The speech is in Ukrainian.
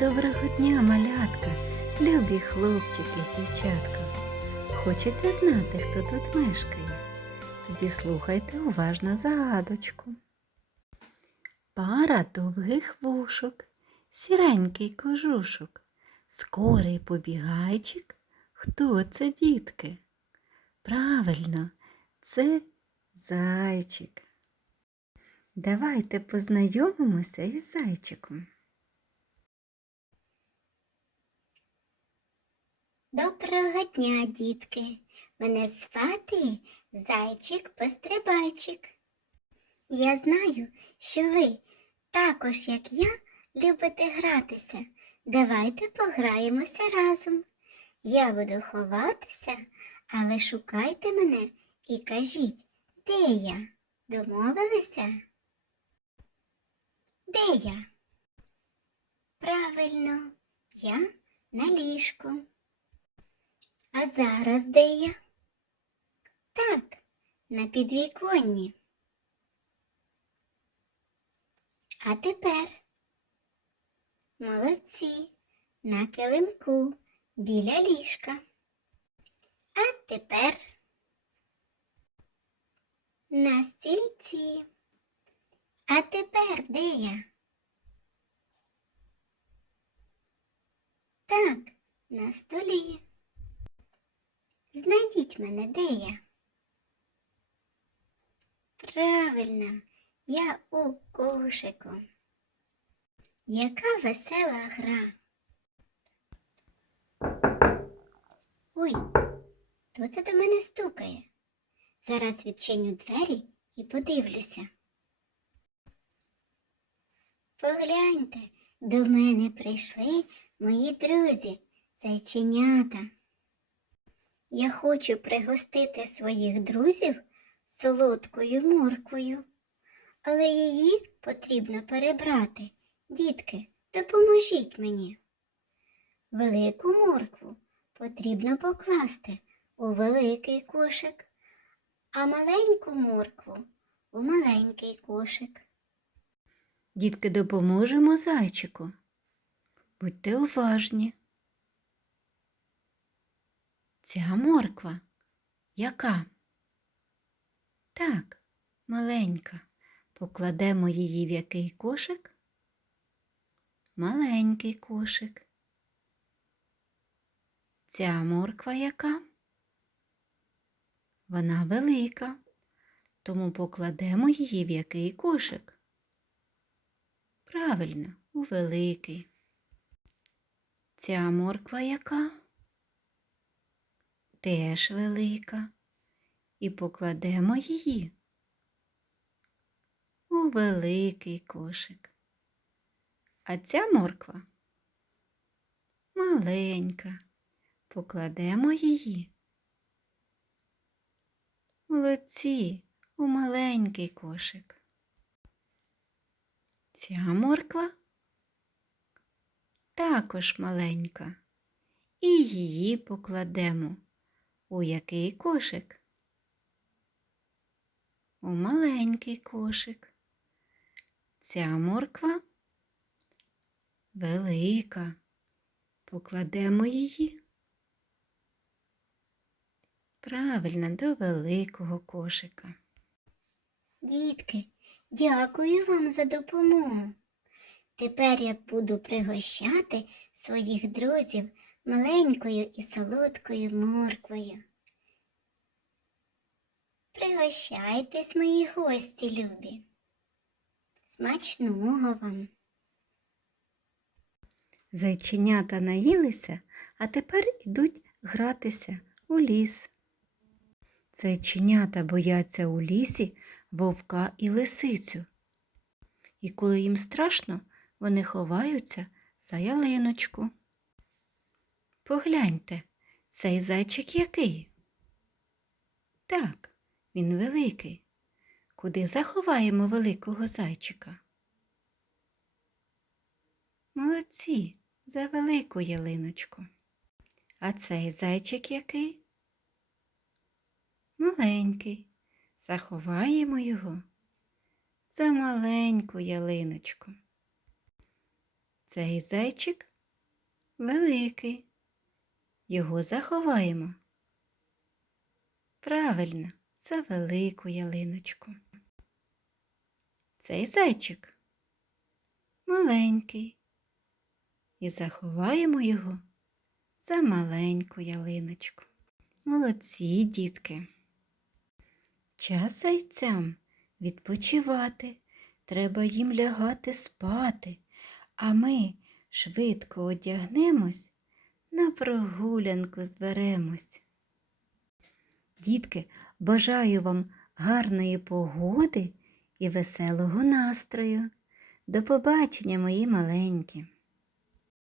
Доброго дня, малятка, любі хлопчики і дівчатка. Хочете знати, хто тут мешкає? Тоді слухайте уважно загадочку. Пара довгих вушок, сіренький кожушок, скорий побігайчик. Хто це, дітки? Правильно, це зайчик. Давайте познайомимося із зайчиком. Доброго дня, дітки! Мене звати Зайчик Пострибайчик. Я знаю, що ви, також як я, любите гратися. Давайте пограємося разом. Я буду ховатися, а ви шукайте мене і кажіть, де я? Домовилися? Де я? Правильно, я на ліжку. А зараз де я? Так, на підвіконні. А тепер молодці на килимку біля ліжка. А тепер на стільці. А тепер де я? Так, на столі. Знайдіть мене, де я? Правильно, я у кошику. Яка весела гра. Ой, хто це до мене стукає? Зараз відчиню двері і подивлюся. Погляньте, до мене прийшли мої друзі, зайченята. Я хочу пригостити своїх друзів солодкою морквою, але її потрібно перебрати. Дітки, допоможіть мені. Велику моркву потрібно покласти у великий кошик, а маленьку моркву у маленький кошик. Дітки, допоможемо зайчику. Будьте уважні. Ця морква яка? Так, маленька. Покладемо її в який кошик? Маленький кошик. Ця морква яка? Вона велика, тому покладемо її в який кошик? Правильно, у великий. Ця морква яка? Теж велика. І покладемо її у великий кошик. А ця морква маленька. Покладемо її. Молодці у маленький кошик. Ця морква також маленька. І її покладемо. У який кошик? У маленький кошик. Ця морква велика. Покладемо її. Правильно, до великого кошика. Дітки, дякую вам за допомогу. Тепер я буду пригощати своїх друзів маленькою і солодкою морквою. Пригощайтесь, мої гості любі. Смачного вам! Зайченята наїлися, а тепер ідуть гратися у ліс. Зайченята бояться у лісі вовка і лисицю. І коли їм страшно, вони ховаються за ялиночку. Погляньте, цей зайчик який? Так, він великий. Куди заховаємо великого зайчика? Молодці, за велику ялиночку. А цей зайчик який? Маленький. Заховаємо його за маленьку ялиночку. Цей зайчик великий. Його заховаємо. Правильно, за велику ялиночку. Цей зайчик маленький. І заховаємо його за маленьку ялиночку. Молодці, дітки. Час зайцям відпочивати. Треба їм лягати спати, а ми швидко одягнемось, на прогулянку зберемось. Дітки, бажаю вам гарної погоди і веселого настрою. До побачення, мої маленькі.